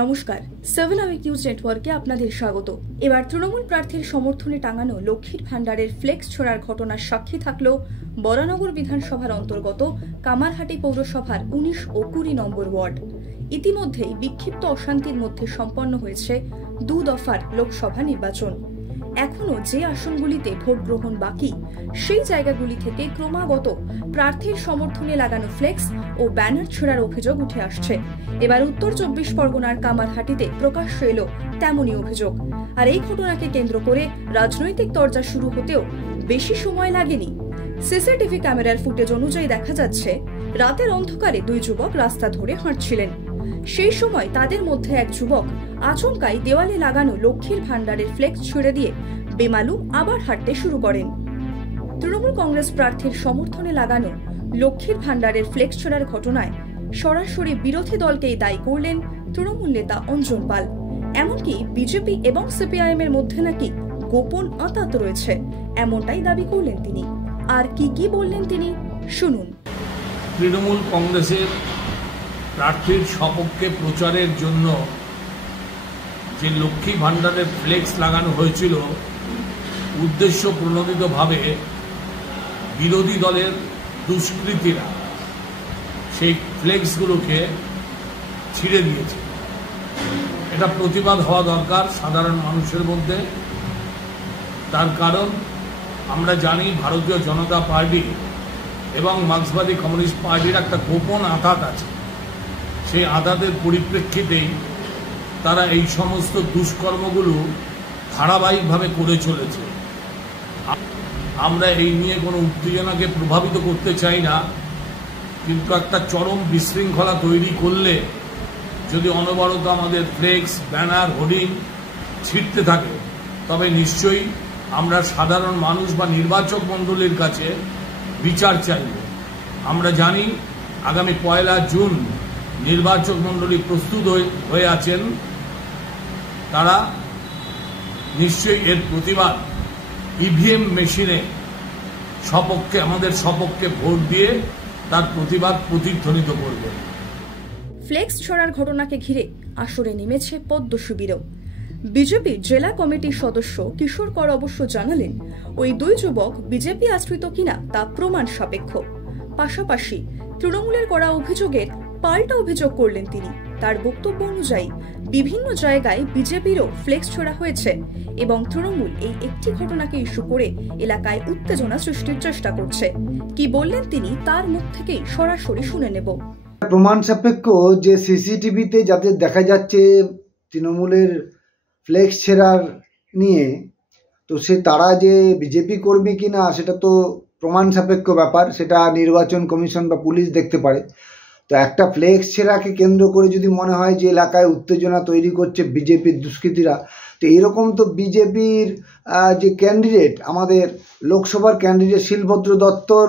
নমস্কার, 7 hour news নেটওয়ার্কে আপনাদের স্বাগত। এবার তৃণমূল প্রার্থীর সমর্থনে টাঙানো লক্ষ্মীর ভান্ডারের ফ্লেক্স ছোড়ার ঘটনার সাক্ষী থাকল বরানগর বিধানসভার অন্তর্গত কামারহাটি পৌরসভার 19 ও 20 নম্বর ওয়ার্ড। ইতিমধ্যেই বিক্ষিপ্ত অশান্তির মধ্যে সম্পন্ন হয়েছে 2 দফার লোকসভা নির্বাচন। এখনো যে আসনগুলিতে ভোট গ্রহণ বাকি, সেই জায়গাগুলি থেকে ক্রমাগত প্রার্থীর সমর্থনে লাগানো ফ্লেক্স ও ব্যানার ছোড়ার অভিযোগ উঠে আসছে। এবার উত্তর 24 পরগনার কামারহাটিতে প্রকাশ্যে এলো তেমনই অভিযোগ। আর এই ঘটনাকে কেন্দ্র করে রাজনৈতিক তরজা শুরু হতেও বেশি সময় লাগেনি। সিসিটিভি ক্যামেরার ফুটেজ অনুযায়ী দেখা যাচ্ছে, রাতের অন্ধকারে 2 যুবক রাস্তা ধরে হাঁটছিলেন। সেই সময় তাদের মধ্যে এক যুবক আচমকাই দেওয়ালে লাগানো লক্ষ্মীর ভান্ডারের ফ্লেক্স ছুড়ে দিয়ে বেমালুম আবার হাঁটতে শুরু করেন। তৃণমূল কংগ্রেস প্রার্থীর সমর্থনে লাগানো লক্ষ্মীর ভান্ডারের ফ্লেক্স ছোড়ার ঘটনায় সরাসরি বিরোধী দলকেই দায়ী করলেন তৃণমূল নেতা অঞ্জন পাল। এমনকি বিজেপি এবং সিপিআইএম এর মধ্যে নাকি গোপন আঁতাত রয়েছে, এমনটাই দাবি করলেন তিনি। আর কি বললেন তিনি, শুনুন। তৃণমূল কংগ্রেসের প্রার্থীর সপক্ষে প্রচারের জন্য যে লক্ষ্মী ভান্ডারের ফ্লেক্স লাগানো হয়েছিল, উদ্দেশ্য প্রণোদিতভাবে বিরোধী দলের দুষ্কৃতীরা সেই ফ্লেক্সগুলোকে ছিঁড়ে দিয়েছে। এটা প্রতিবাদ হওয়া দরকার সাধারণ মানুষের মধ্যে। তার কারণ আমরা জানি ভারতীয় জনতা পার্টি এবং মার্ক্সবাদী কমিউনিস্ট পার্টির একটা গোপন আঘাত আছে। সেই আঘাতের পরিপ্রেক্ষিতেই তারা এই সমস্ত দুষ্কর্মগুলো ধারাবাহিকভাবে করে চলেছে। আমরা এই নিয়ে কোনো উত্তেজনাকে প্রভাবিত করতে চাই না, কিন্তু একটা চরম বিশৃঙ্খলা তৈরি করলে যদি অনবরত আমাদের ফ্লেক্স, ব্যানার, হোর্ডিং ছিঁড়তে থাকে, তবে নিশ্চয়ই আমরা সাধারণ মানুষ বা নির্বাচক মণ্ডলীর কাছে বিচার চাইব। আমরা জানি আগামী 1 জুন নির্বাচক মণ্ডলী প্রস্তুত হয়ে আছেন। তারা নিশ্চয়ই এর প্রতিবাদ ইভিএম মেশিনে আমাদের সপক্ষে ভোট দিয়ে তার প্রতিবাদ প্রতিধ্বনিত করবে। ফ্লেক্স ছড়ার ঘটনাকে ঘিরে আসরে নেমেছে পদ্ম শিবিরও। বিজেপির জেলা কমিটির সদস্য কিশোর কর অবশ্য জানালেন, ওই 2 যুবক বিজেপি আশ্রিত কিনা তা প্রমাণ সাপেক্ষ। পাশাপাশি তৃণমূলের করা অভিযোগের পাল্টা অভিযোগ করলেন তিনি। তার বক্তব্য অনুযায়ী বিভিন্ন জায়গায় বিজেপিরও ফ্লেক্স ছোড়া হয়েছে এবং তৃণমূল এই একটি ঘটনাকে ইস্যু করে এলাকায় উত্তেজনা সৃষ্টির চেষ্টা করছে। কি বললেন তিনি, তার মুখ থেকেই সরাসরি শুনে নেব। প্রমাণ সাপেক্ষ যে সিসিটিভিতে যাতে দেখা যাচ্ছে তৃণমূলের ফ্লেক্স ছেড়ার নিয়ে, তো তারা যে বিজেপি কর্মী কিনা সেটা তো প্রমাণ সাপেক্ষ ব্যাপার, সেটা নির্বাচন কমিশন বা পুলিশ দেখতে পারে। তো একটা ফ্লেক্স ছেড়াকে কেন্দ্র করে যদি মনে হয় যে এলাকায় উত্তেজনা তৈরি করছে বিজেপির দুষ্কৃতীরা, তো এরকম তো বিজেপির যে ক্যান্ডিডেট, আমাদের লোকসভার ক্যান্ডিডেট শিলভদ্র দত্তর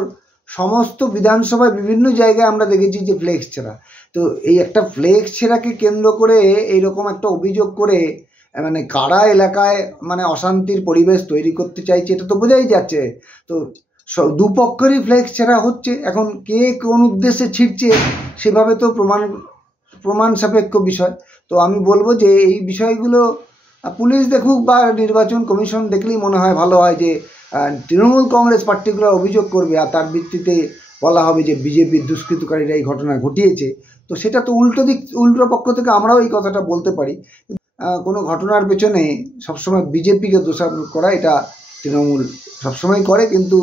সমস্ত বিধানসভায় বিভিন্ন জায়গায় আমরা দেখেছি যে ফ্লেক্স ছেড়া। তো এই একটা ফ্লেক্স ছেড়াকে কেন্দ্র করে এইরকম একটা অভিযোগ করে মানে কারা এলাকায় মানে অশান্তির পরিবেশ তৈরি করতে চাইছে, এটা তো বোঝাই যাচ্ছে। তো দুপক্ষেরই ফ্লেক্স ছেড়া হচ্ছে। এখন কে কোন উদ্দেশ্যে ছিঁড়ছে সেভাবে তো প্রমাণ সাপেক্ষ বিষয়। তো আমি বলবো যে এই বিষয়গুলো পুলিশ দেখুক বা নির্বাচন কমিশন দেখলেই মনে হয় ভালো হয়, যে তৃণমূল কংগ্রেস পার্টিকুলার অভিযোগ করবে আর তার ভিত্তিতে বলা হবে যে বিজেপির দুষ্কৃতকারীরা এই ঘটনা ঘটিয়েছে। তো সেটা তো উল্টো পক্ষ থেকে আমরাও এই কথাটা বলতে পারি। কোনো ঘটনার পেছনে সবসময় বিজেপিকে দোষারোপ করা, এটা তৃণমূল সবসময় করে, কিন্তু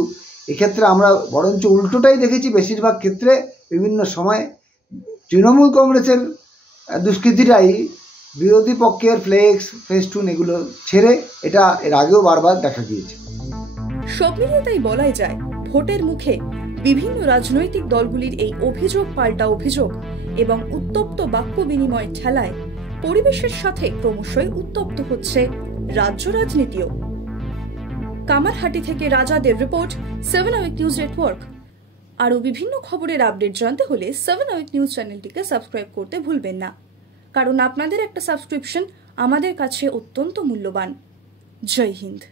এক্ষেত্রে আমরা বরঞ্চ উল্টোটাই দেখেছি। বেশিরভাগ ক্ষেত্রে বিভিন্ন সময় তৃণমূল কংগ্রেসের দুষ্কৃতীরাই বিরোধী পক্ষের ফ্লেক্স, ফেস্টুন এগুলো ছেড়ে, এটা এর আগেও বারবার দেখা গিয়েছে। সব মিলিয়ে তাই বলাই যায়, ভোটের মুখে বিভিন্ন রাজনৈতিক দলগুলির এই অভিযোগ পাল্টা অভিযোগ এবং উত্তপ্ত বাক্য বিনিময়ের ঠেলায় পরিবেশের সাথে ক্রমশই উত্তপ্ত হচ্ছে রাজ্য রাজনীতিও। কামারহাটি থেকে রাজাদের রিপোর্ট, 7 আওয়ার নিউজ নেটওয়ার্ক। আরও বিভিন্ন খবরের আপডেট জানতে হলে 7 আওয়ার নিউজ চ্যানেলটিকে সাবস্ক্রাইব করতে ভুলবেন না, কারণ আপনাদের একটা সাবস্ক্রিপশন আমাদের কাছে অত্যন্ত মূল্যবান। জয় হিন্দ।